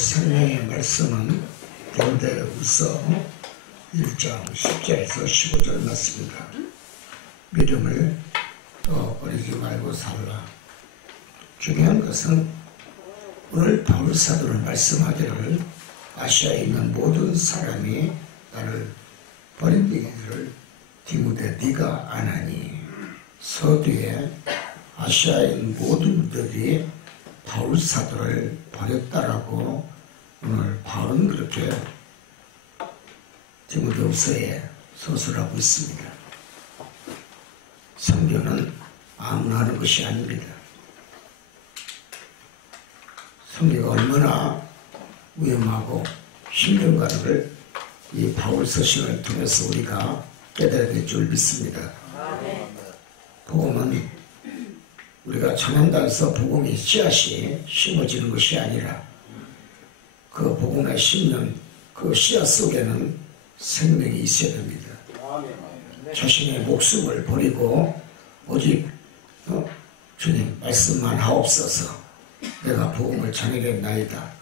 생명의 말씀은 디모데후서 1장 10절에서 15절 말씀입니다. 믿음을 버리지 말고 살라. 중요한 것은 오늘 바울 사도는 말씀하기를 아시아에 있는 모든 사람이 나를 버린다기를 디모데 네가 아나니. 서두에 아시아에 있는 모든 들이 바울 사도를 버렸다라고 오늘 바울은 그렇게 디모데후서에 서술하고 있습니다. 성경은 아무나 하는 것이 아닙니다. 성경이 얼마나 위험하고 힘든가를 이 바울 서신을 통해서 우리가 깨달아야 될 줄 믿습니다. 복음은 우리가 전한다해서 복음의 씨앗이 심어지는 것이 아니라 그 복음에 심는 그 씨앗 속에는 생명이 있어야 됩니다. 자신의 목숨을 버리고 오직 주님 말씀만 하옵소서, 내가 복음을 전하겠나이다.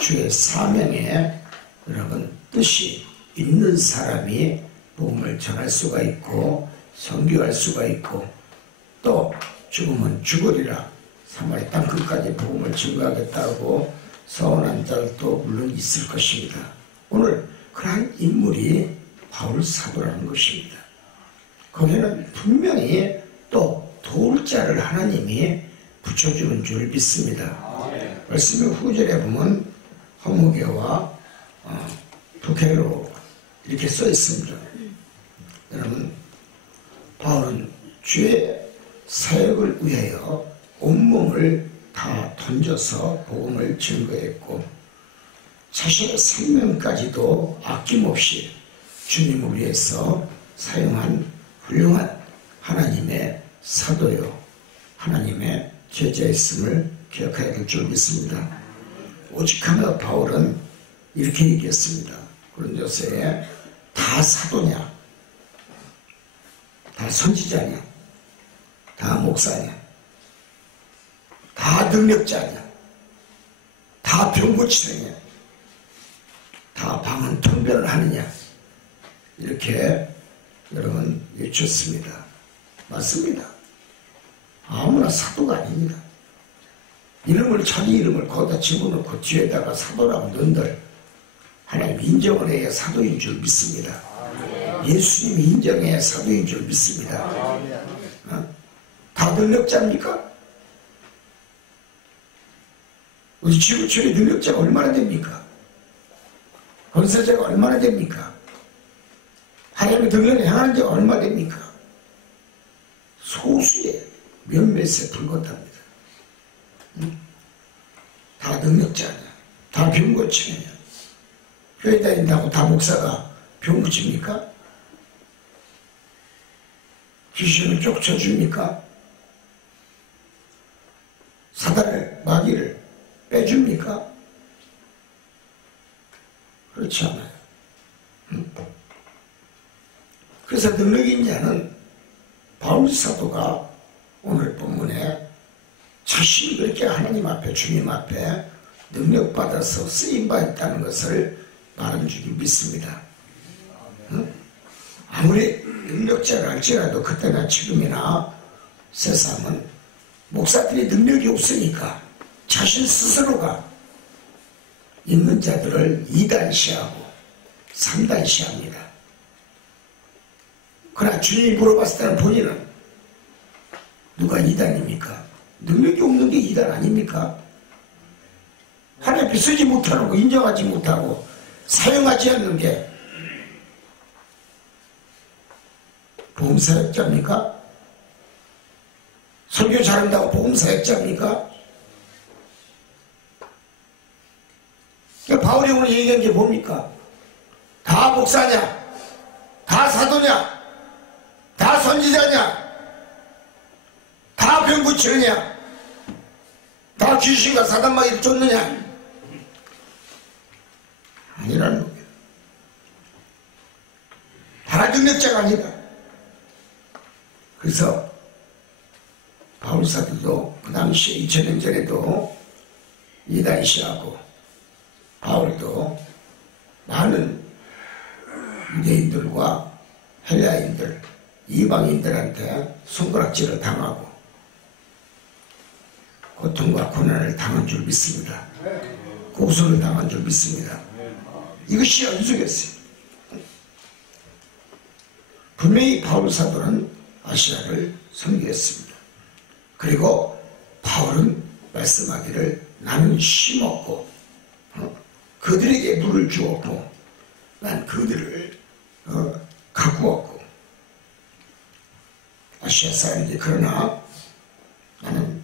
주의 사명에 여러분 뜻이 있는 사람이 복음을 전할 수가 있고 선교할 수가 있고 또 죽으면 죽으리라 사마리 땅 끝까지 복음을 증거하겠다고 서원한 자들도 물론 있을 것입니다. 오늘 그러한 인물이 바울 사도라는 것입니다. 거기에는 분명히 또 도울 자를 하나님이 붙여주는 줄 믿습니다. 말씀의 후절에 보면 허무개와 부케로 이렇게 써 있습니다. 여러분, 바울은 주의 사역을 위하여 온몸을 다 던져서 복음을 증거했고 자신의 생명까지도 아낌없이 주님을 위해서 사용한 훌륭한 하나님의 사도요 하나님의 제자였음을 기억해야 될 줄 믿습니다. 오직하며 바울은 이렇게 얘기했습니다. 고린도서에 다 사도냐, 다 선지자냐, 다 목사냐, 다 능력자냐, 다 병고치느냐, 다 방언 통변을 하느냐, 이렇게 여러분 외쳤습니다. 맞습니다. 아무나 사도가 아닙니다. 이름을 자기 이름을 거기다 집어넣고 뒤에다가 사도라고 넣은들 하나님 인정을 해야 사도인 줄 믿습니다. 예수님이 인정해야 사도인 줄 믿습니다. 다 능력자입니까? 우리 지구촌의 능력자가 얼마나 됩니까? 권세자가 얼마나 됩니까? 하나님의 등령에 향하는 자가 얼마나 됩니까? 소수의 몇몇에 불과합니다. 다 능력자냐, 다 병 고치느냐, 교회 다닌다고 다 목사가 병 고칩니까? 귀신을 쫓아줍니까? 사단을 마귀를 빼줍니까? 그렇지 않아요. 그래서 능력이 있는 자는 바울 사도가 오늘 본문에 자신이 그렇게 하나님 앞에 주님 앞에 능력받아서 쓰임받았다는 것을 말한 줄이 믿습니다. 아무리 능력자라 할지라도 그때나 지금이나 세상은 목사들이 능력이 없으니까 자신 스스로가 있는 자들을 2단시하고 3단시합니다. 그러나 주님이 물어봤을 때는 본인은 누가 2단입니까? 능력이 없는 게 2단 아닙니까? 하나님 앞에 쓰지 못하고 인정하지 못하고 사용하지 않는 게 복음사역자입니까? 설교 잘한다고 복음사역자입니까? 바울이 오늘 얘기한 게 뭡니까? 다 목사냐? 다 사도냐? 다 선지자냐? 다 병 고치느냐? 다 귀신과 사단마귀를 쫓느냐? 아니라는 거예요. 다 능력자가 아니다. 그래서 바울 사도도 그 당시에 2000년 전에도 이단시하고 바울도 많은 유대인들과 헬라인들, 이방인들한테 손가락질을 당하고 고통과 고난을 당한 줄 믿습니다. 고소를 당한 줄 믿습니다. 이것이 연속이었어요. 분명히 바울 사도는 아시아를 섬기했습니다. 그리고 바울은 말씀하기를 나는 심었고 그들에게 물을 주었고 난 그들을 가꾸었고 아시아 사람들이 그러나 나는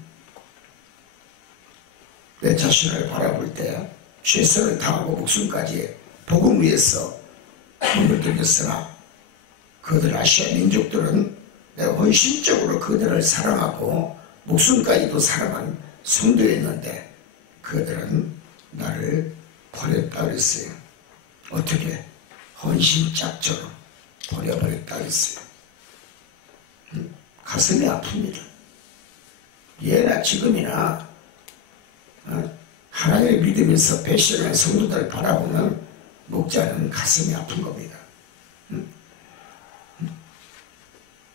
내 자신을 바라볼 때 최선을 다하고 목숨까지 복음 위해서 몸을 들였으나 그들 아시아 민족들은 내가 헌신적으로 그들을 사랑하고 목숨까지도 사랑한 성도였는데 그들은 나를 버렸다 그랬어요. 어떻게? 헌신짝처럼 버려버렸다 그랬어요. 가슴이 아픕니다. 예나 지금이나 하나님을 믿으면서 배신한 성도들을 바라보면 목자는 가슴이 아픈 겁니다.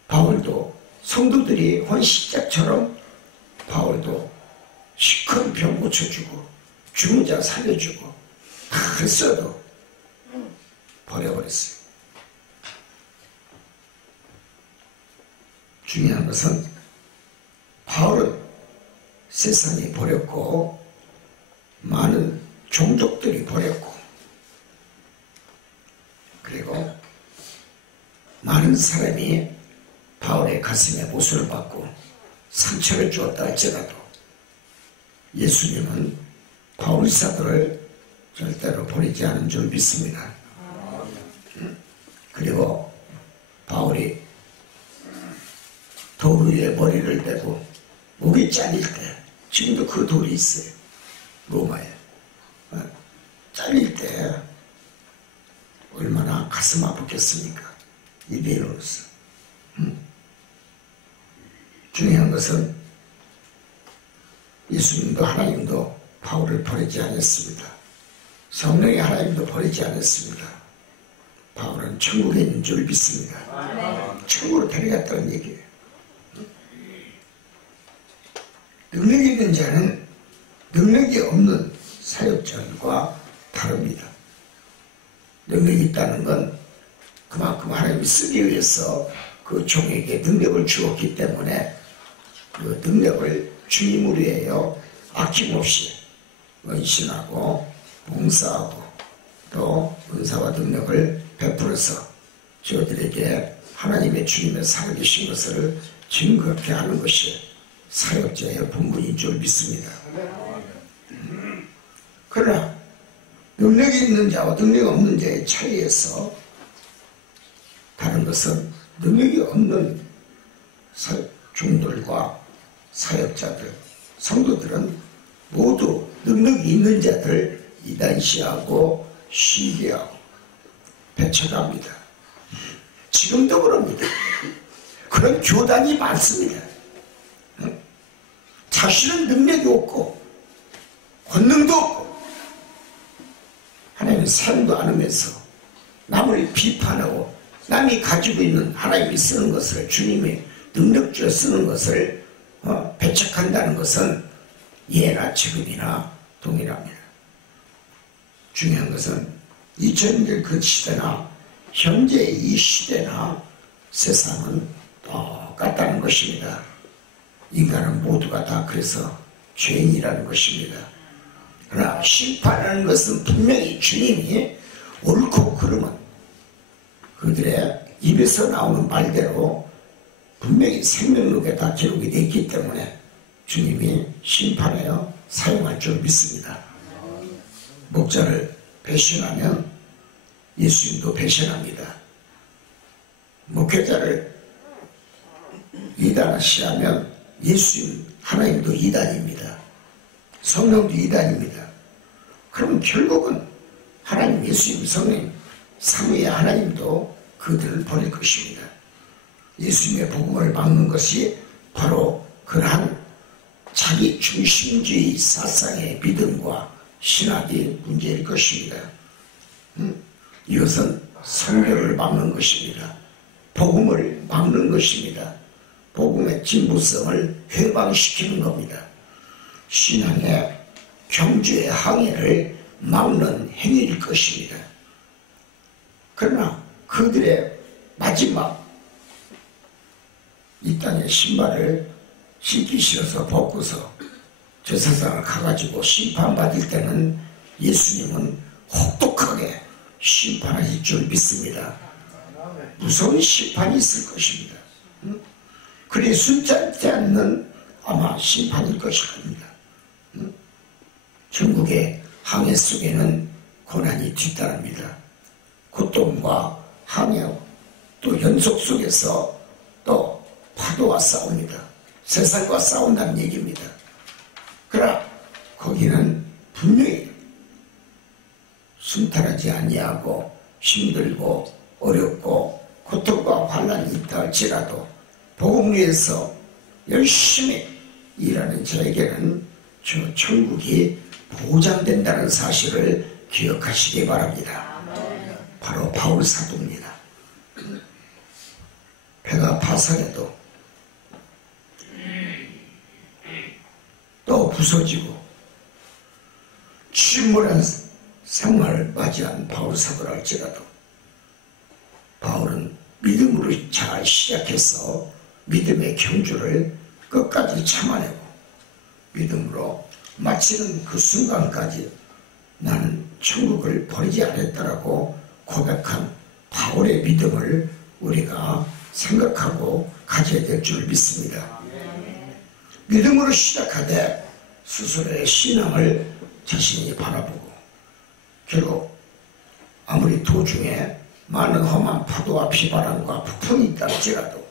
바울도 성도들이 헌신짝처럼 바울도 시큰 병 고쳐주고 죽은 자 살려주고 다 했어도 버려버렸어요. 중요한 것은 바울은 세상이 버렸고 많은 종족들이 버렸고 그리고 많은 사람이 바울의 가슴에 못을 받고 상처를 주었다 할지라도 예수님은 바울 사도를 절대로 버리지 않은 줄 믿습니다. 그리고 바울이 돌 위에 머리를 대고 목이 잘릴 때 지금도 그 돌이 있어요. 로마에 잘릴 때 얼마나 가슴 아팠겠습니까? 이대로서 중요한 것은 예수님도 하나님도 바울을 버리지 않았습니다. 성령의 하나님도 버리지 않았습니다. 바울은 천국에 있는 줄 믿습니다. 천국으로 데려갔다는 얘기예요. 능력이 있는 자는 능력이 없는 사역자들과 다릅니다. 능력이 있다는 건 그만큼 하나님이 쓰기 위해서 그 종에게 능력을 주었기 때문에 그 능력을 주님으로 위하여 아낌없이 헌신하고 봉사하고 또 은사와 능력을 베풀어서 저들에게 하나님의 주님의 살아계신 것을 증거하게 하는 것이 사역자의 본분인 줄 믿습니다. 그러나 능력이 있는 자와 능력이 없는 자의 차이에서 다른 것은 능력이 없는 종들과 사역자들, 성도들은 모두 능력이 있는 자들 이단시하고 시기하고 배척합니다. 지금도 그럽니다. 그런 교단이 많습니다. 자신은 능력이 없고 권능도 없고 하나님의 사랑도 않으면서 남을 비판하고 남이 가지고 있는 하나님이 쓰는 것을 주님이 능력주어 쓰는 것을 배척한다는 것은 예나 지금이나 동일합니다. 중요한 것은 2000년 그 시대나 현재 이 시대나 세상은 똑같다는 것입니다. 인간은 모두가 다 그래서 죄인이라는 것입니다. 그러나 심판하는 것은 분명히 주님이 옳고 그름은 그들의 입에서 나오는 말대로 분명히 생명록에 다 기록이 되어 있기 때문에 주님이 심판하여 사용할 줄 믿습니다. 목자를 배신하면 예수님도 배신합니다. 목회자를 이단시하면 예수님 하나님도 이단입니다. 성령도 이단입니다. 그럼 결국은 하나님, 예수님, 성령 삼위의 하나님도 그들을 버릴 것입니다. 예수님의 복음을 막는 것이 바로 그러한 자기 중심주의 사상의 믿음과 신학이 문제일 것입니다. 이것은 성경을 막는 것입니다. 복음을 막는 것입니다. 복음의 진부성을 회방시키는 겁니다. 신앙의 경주의 항해를 막는 행위일 것입니다. 그러나 그들의 마지막 이 땅에 신발을 신기 싫어서 벗고서 저 세상을 가가지고 심판받을 때는 예수님은 혹독하게 심판하실 줄 믿습니다. 무서운 심판이 있을 것입니다. 그리 순탄치 않는 아마 심판일 것일 겁니다. 천국의 항해 속에는 고난이 뒤따릅니다. 고통과 항해 또 연속 속에서 또 파도와 싸웁니다. 세상과 싸운다는 얘기입니다. 그러나 거기는 분명히 순탄하지 아니하고 힘들고 어렵고 고통과 환난이 있다 할지라도 복음을 위해서 열심히 일하는 저에게는 저 천국이 보장된다는 사실을 기억하시기 바랍니다. 바로 바울 사도입니다. 배가 파산해도 또 부서지고 침몰한 생활을 맞이한 바울 사도라 할지라도 바울은 믿음으로 잘 시작해서 믿음의 경주를 끝까지 참아내고 믿음으로 마치는 그 순간까지 나는 천국을 버리지 않았다라고 고백한 바울의 믿음을 우리가 생각하고 가져야 될 줄 믿습니다. 믿음으로 시작하되 스스로의 신앙을 자신이 바라보고 결국 아무리 도중에 많은 험한 파도와 비바람과 폭풍이 있다 할지라도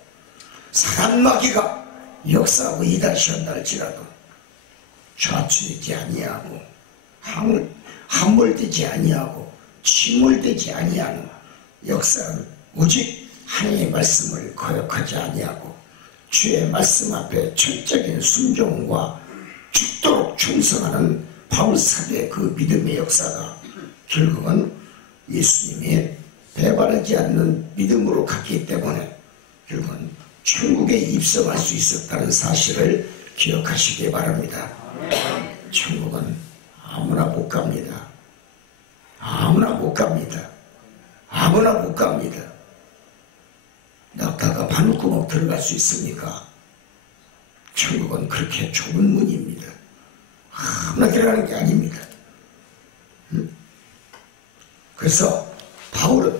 사단 마귀가 역사하고 이달시한다 할지라도 좌초되지 아니하고 함몰되지 아니하고 침몰되지 아니하는 역사는 오직 하나님의 말씀을 거역하지 아니하고 주의 말씀 앞에 철저한 순종과 죽도록 충성하는 바울 사도의 그 믿음의 역사가 결국은 예수님이 배반하지 않는 믿음으로 갔기 때문에 결국은 천국에 입성할 수 있었다는 사실을 기억하시기 바랍니다. 천국은 아무나 못 갑니다. 아무나 못 갑니다. 아무나 못 갑니다. 낙타가 바늘구멍 들어갈 수 있습니까? 천국은 그렇게 좁은 문입니다. 아무나 들어가는 게 아닙니다. 그래서 바울은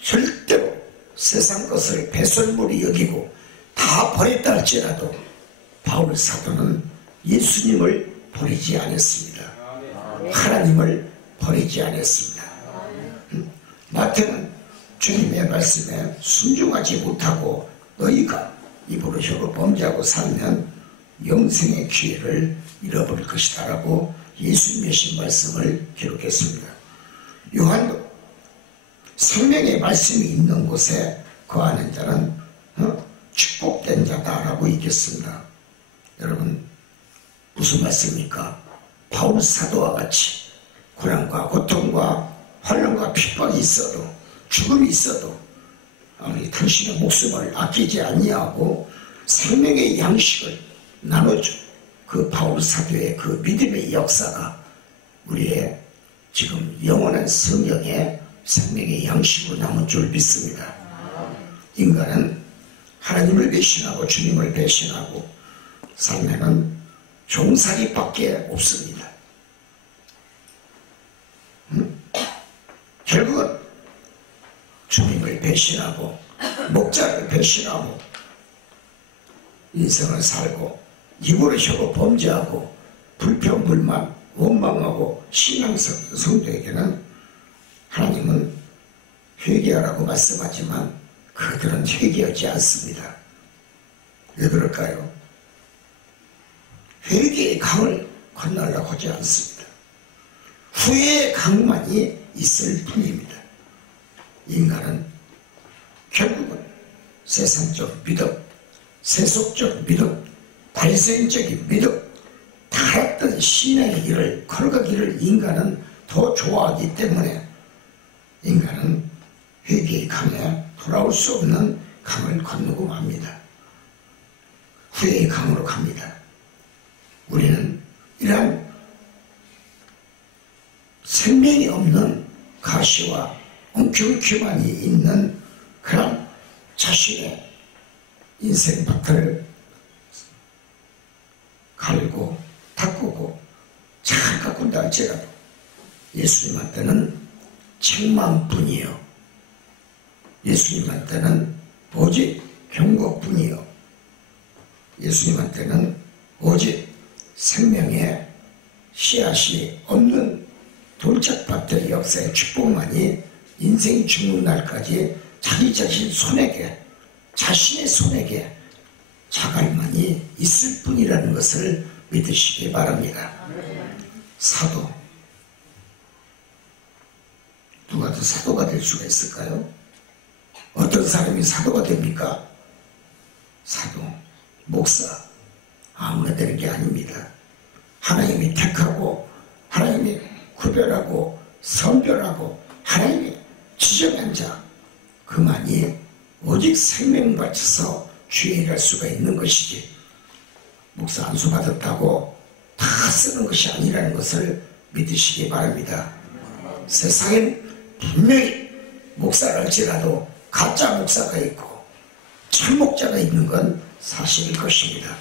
절대로 세상 것을 배설물이 여기고 다 버렸다 할지라도 바울 사도는 예수님을 버리지 않았습니다. 하나님을 버리지 않았습니다. 마태는 주님의 말씀에 순종하지 못하고 너희가 입으로 혀로 범죄하고 살면 영생의 기회를 잃어버릴 것이다 라고 예수님의 신 말씀을 기록했습니다. 요한도 생명의 말씀이 있는 곳에 거하는 자는 축복된 자다라고 얘기했습니다. 여러분 무슨 말씀입니까? 바울 사도와 같이 고난과 고통과 환난과 핍박이 있어도 죽음이 있어도 아무리 당신의 목숨을 아끼지 아니하고 생명의 양식을 나눠준 그 바울 사도의 그 믿음의 역사가 우리의 지금 영원한 성령의 생명의 양식으로 남은 줄 믿습니다. 인간은 하나님을 배신하고 주님을 배신하고 삶에는 종살이밖에 없습니다. 결국은 주님을 배신하고 목자를 배신하고 인생을 살고 입으로 혀로 범죄하고 불평, 불만, 원망하고 신앙성 성도에게는 하나님은 회개하라고 말씀하지만 그들은 회개하지 않습니다. 왜 그럴까요? 회개의 강을 건너려고 하지 않습니다. 후회의 강만이 있을 뿐입니다. 인간은 결국은 세상적 믿음, 세속적 믿음, 발생적인 믿음 다 했더니 어떤 신의 길을 걸어가기를 인간은 더 좋아하기 때문에 인간은 회개의 강에 돌아올 수 없는 강을 건너고 맙니다. 후회의 강으로 갑니다. 우리는 이러한 생명이 없는 가시와 엉켜울기만이 있는 그런 자신의 인생 밭을 갈고 닦고 잘 가꾼다 할지라도 예수님한테는 책망뿐이요, 예수님한테는 오직 경고뿐이요, 예수님한테는 오직 생명의 씨앗이 없는 돌짝밭의 역사의 축복만이 인생이 죽는 날까지 자기 자신 손에게, 자신의 손에게 자갈만이 있을 뿐이라는 것을 믿으시기 바랍니다. 사도, 누가 더 사도가 될 수가 있을까요? 어떤 사람이 사도가 됩니까? 사도, 목사, 아무나 되는 게 아닙니다. 하나님이 택하고 하나님이 구별하고 선별하고 하나님이 지정한 자, 그만이 오직 생명 바쳐서 주에 일할 수가 있는 것이지, 목사 안수 받았다고 다 쓰는 것이 아니라는 것을 믿으시기 바랍니다. 세상엔 분명히 목사를 할지라도 가짜 목사가 있고 참 목자가 있는 건 사실일 것입니다.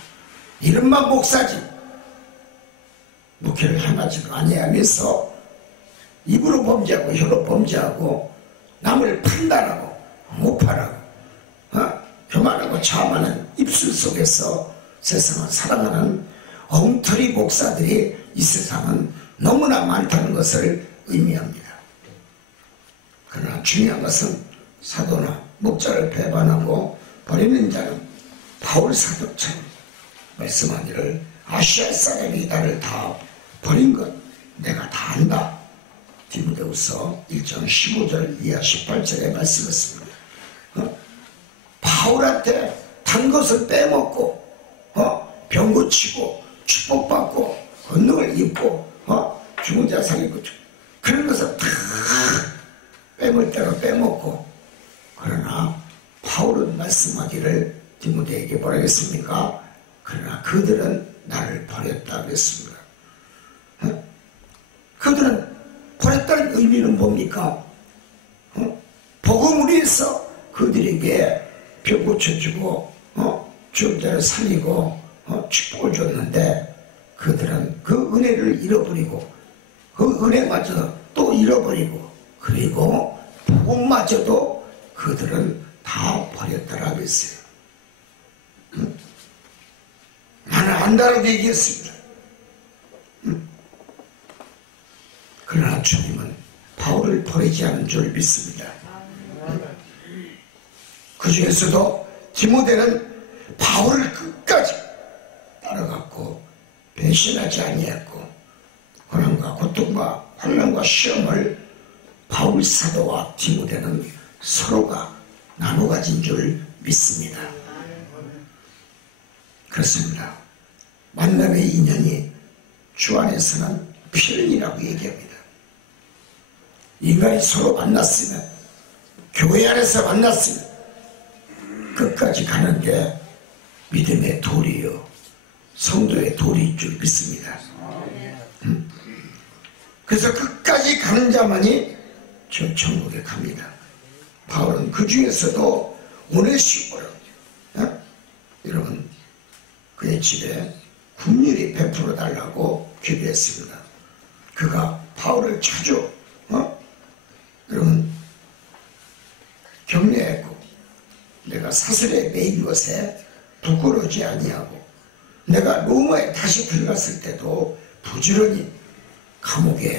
이름만 목사지 목회를 행하지도 아니하면서 입으로 범죄하고 혀로 범죄하고 남을 판단하고 모파라고 교만하고 자만한 입술 속에서 세상을 살아가는 엉터리 목사들이 이 세상은 너무나 많다는 것을 의미합니다. 그러나 중요한 것은 사도나 목자를 배반하고 버리는 자는 바울 사도처럼 말씀하기를 아시아 사람이 나를 다 버린 것 내가 다 안다. 디모데후서 1장 15절 이하 18절에 말씀했습니다. 바울한테 단 것을 빼먹고 병 고치고 축복받고 권능을 입고 죽은 자 살리고 그런 것을 다 빼먹을 대로 빼먹고, 그러나 바울은 말씀하기를 디모데에게 뭐라 했습니까? 그러나 그들은 나를 버렸다 그랬습니다. 그들은 버렸다는 의미는 뭡니까? 복음을 위해서 그들에게 병 고쳐주고 죽은 자를 살리고 축복을 줬는데 그들은 그 은혜를 잃어버리고 그 은혜마저 또 잃어버리고 그리고 복음마저도 그들은 다 버렸다라고 했어요. 나는 안다라고 얘기했습니다. 그러나 주님은 바울을 버리지 않은 줄 믿습니다. 그 중에서도 디모데는 바울을 끝까지 따라갔고 배신하지 아니했고 고난과 고통과 환난과 시험을 바울 사도와 디모데는 서로가 나눠 가진 줄 믿습니다. 그렇습니다. 만남의 인연이 주 안에서는 필연이라고 얘기합니다. 인간이 서로 만났으면, 교회 안에서 만났으면 끝까지 가는 게 믿음의 도리요 성도의 도리인 줄 믿습니다. 그래서 끝까지 가는 자만이 저 천국에 갑니다. 바울은 그 중에서도 오네시모를 여러분 그의 집에 긍휼히 베풀어 달라고 기도했습니다. 그가 바울을 자주 여러분 격려했고 내가 사슬에 매인 것에 부끄러우지 아니하고 내가 로마에 다시 들어갔을 때도 부지런히 감옥에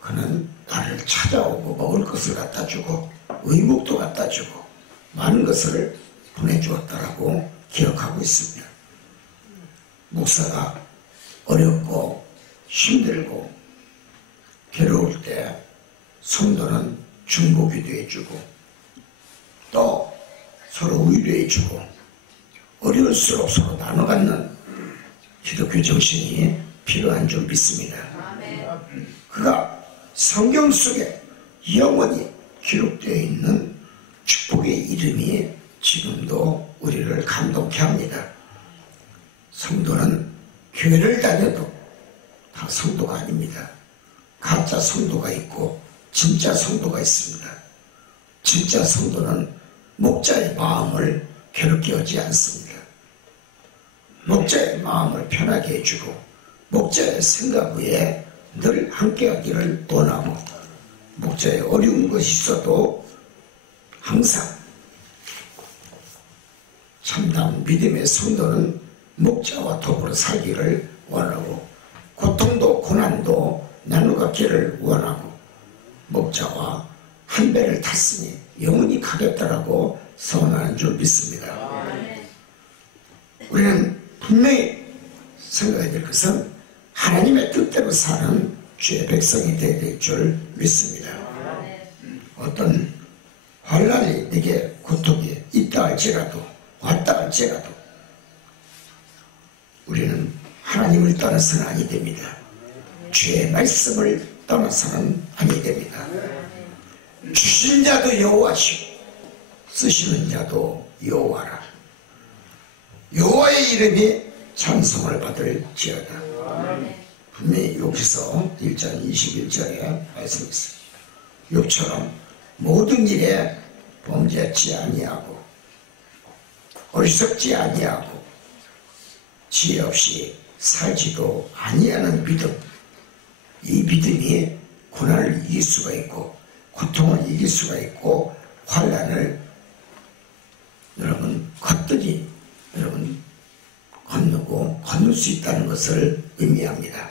그는 나를 찾아오고 먹을 것을 갖다 주고 의복도 갖다 주고 많은 것을 보내주었다라고 기억하고 있습니다. 목사가 어렵고 힘들고 괴로울 때 성도는 중보기도 해주고 또 서로 위로해주고 어려울수록 서로 나눠 갖는 기독교 정신이 필요한 줄 믿습니다. 그가 성경 속에 영원히 기록되어 있는 축복의 이름이 지금도 우리를 감동케 합니다. 성도는 교회를 다녀도 다 성도가 아닙니다. 가짜 성도가 있고 진짜 성도가 있습니다. 진짜 성도는 목자의 마음을 괴롭게 하지 않습니다. 목자의 마음을 편하게 해주고 목자의 생각 외에 늘 함께하기를 원하고 목자의 어려운 것이 있어도 항상 참다운 믿음의 성도는 목자와 더불어 살기를 원하고 고통도 고난도 나누어 갖기를 원하고 목자와 한 배를 탔으니 영원히 가겠다라고 선언하는 줄 믿습니다. 우리는 분명히 생각해야 될 것은 하나님의 뜻대로 사는 주의 백성이 되어야 될 줄 믿습니다. 어떤 환난이 내게 고통이 있다 할지라도 왔다 할지라도 우리는 하나님을 떠나서는 아니 됩니다. 주의 말씀을 떠나서는 아니 됩니다. 주신 자도 여호와시고 쓰시는 자도 여호와라. 여호와의 이름이 찬송을 받을지어다. 분명히 여기서 1장 21절에 말씀이 있습니다. 욕처럼 모든 일에 범죄치 아니하고 어리석지 아니하고 지혜 없이 살지도 아니하는 믿음. 이 믿음이 고난을 이길 수가 있고 고통을 이길 수가 있고 환난을 여러분 겉들이 여러분 건너고 건널 수 있다는 것을 의미합니다.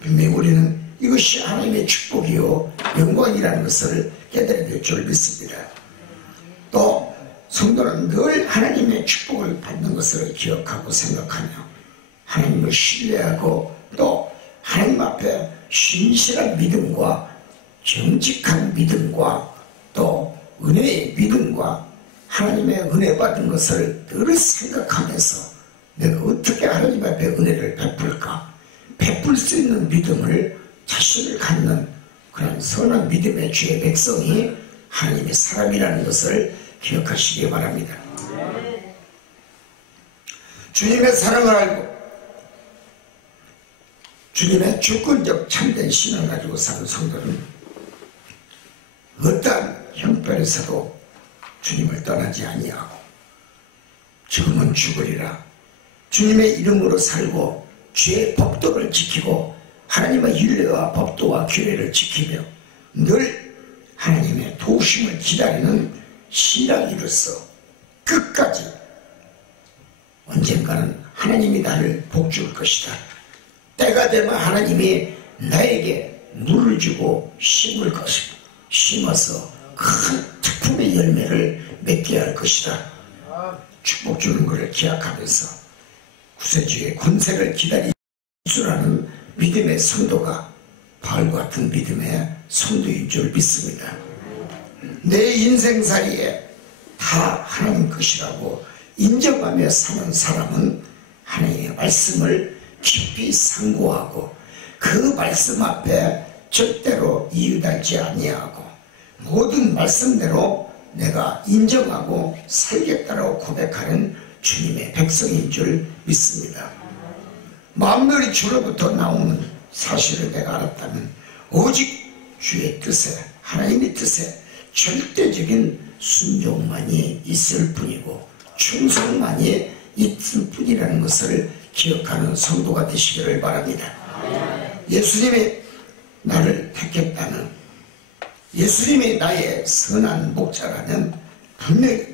분명히 우리는 이것이 하나님의 축복이요 영광이라는 것을 깨달아야 될 줄 믿습니다. 또 성도는 늘 하나님의 축복을 받는 것을 기억하고 생각하며 하나님을 신뢰하고 또 하나님 앞에 신실한 믿음과 정직한 믿음과 또 은혜의 믿음과 하나님의 은혜 받은 것을 늘 생각하면서 내가 어떻게 하나님 앞에 은혜를 베풀까? 베풀 수 있는 믿음을 자신을 갖는 그런 선한 믿음의 주의 백성이 하나님의 사람이라는 것을 기억하시기 바랍니다. 주님의 사랑을 알고 주님의 주권적 참된 신을 가지고 사는 성도는 어떠한 형편에서도 주님을 떠나지 아니하고 죽으면 죽으리라 주님의 이름으로 살고 주의 법도를 지키고 하나님의 율례와 법도와 규례를 지키며 늘 하나님의 도우심을 기다리는 신앙이로서 끝까지 언젠가는 하나님이 나를 복줄 것이다. 때가 되면 하나님이 나에게 물을 주고 심을 것이고 심어서 큰 특품의 열매를 맺게 할 것이다. 축복 주는 것을 기약하면서 구세주의 권세를 기다리라는 믿음의 성도가 바울과 같은 믿음의 성도인 줄 믿습니다. 내 인생살이에 다 하나님 것이라고 인정하며 사는 사람은 하나님의 말씀을 깊이 상고하고 그 말씀 앞에 절대로 이유달지 아니하고 모든 말씀대로 내가 인정하고 살겠다라고 고백하는 주님의 백성인 줄 믿습니다. 만물이 주로부터 나오는 사실을 내가 알았다면 오직 주의 뜻에 하나님의 뜻에 절대적인 순종만이 있을 뿐이고 충성만이 있을 뿐이라는 것을 기억하는 성도가 되시기를 바랍니다. 예수님이 나를 택했다는 예수님이 나의 선한 목자라면 분명히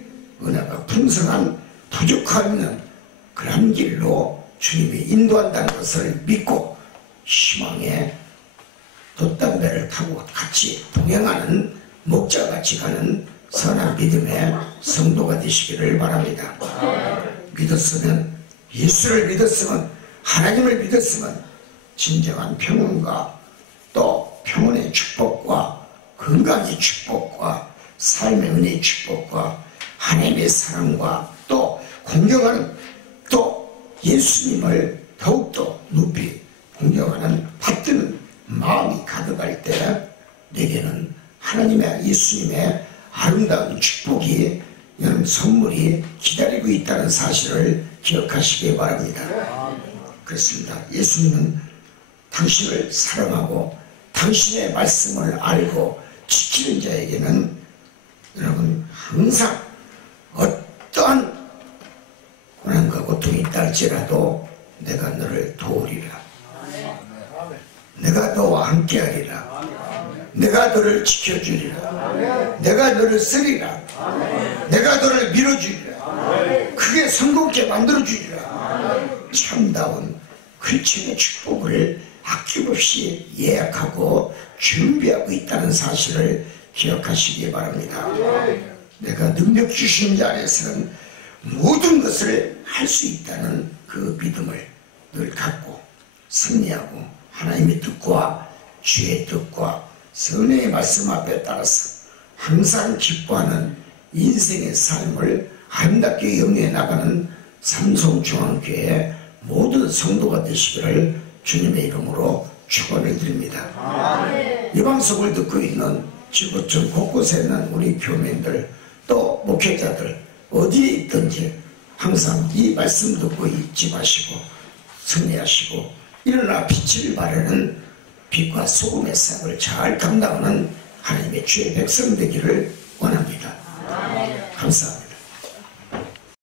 은혜가 풍성한 부족함 있는 그런 길로 주님이 인도한다는 것을 믿고 희망의 돛담배를 타고 같이 동행하는 목자같이 가는 선한 믿음의 성도가 되시기를 바랍니다. 믿었으면 예수를 믿었으면 하나님을 믿었으면 진정한 평온과 또 평온의 축복과 건강의 축복과 삶의 은혜의 축복과 하나님의 사랑과 또 공경하는 또 예수님을 더욱더 높이 공경하는 받드는 마음이 가득할 때 내게는 하나님의 예수님의 아름다운 축복이 여러분 선물이 기다리고 있다는 사실을 기억하시기 바랍니다. 그렇습니다. 예수님은 당신을 사랑하고 당신의 말씀을 알고 지키는 자에게는 여러분 항상 어떠한 고난과 고통이 있다 할지라도 내가 너를 도우리라, 내가 너와 함께하리라, 내가 너를 지켜주리라, 내가 너를 쓰리라, 내가 너를 밀어주리라, 크게 성공케 만들어주리라. 참다운 그리스도의 축복을 아낌없이 예약하고 준비하고 있다는 사실을 기억하시기 바랍니다. 내가 능력 주시는 자 안에서는 모든 것을 할 수 있다는 그 믿음을 늘 갖고 승리하고 하나님의 뜻과 주의 뜻과 선의 말씀 앞에 따라서 항상 기뻐하는 인생의 삶을 아름답게 영위해 나가는 삼성중앙교회 모든 성도가 되시기를 주님의 이름으로 축원을 드립니다. 이 방송을 듣고 있는 지구촌 곳곳에 있는 우리 교민들 또 목회자들 어디에 있든지 항상 이 말씀 듣고 잊지 마시고 승리하시고 일어나 빛을 발하는 빛과 소금의 싹을 잘 감당하는 하나님의 주의 백성 되기를 원합니다. 감사합니다.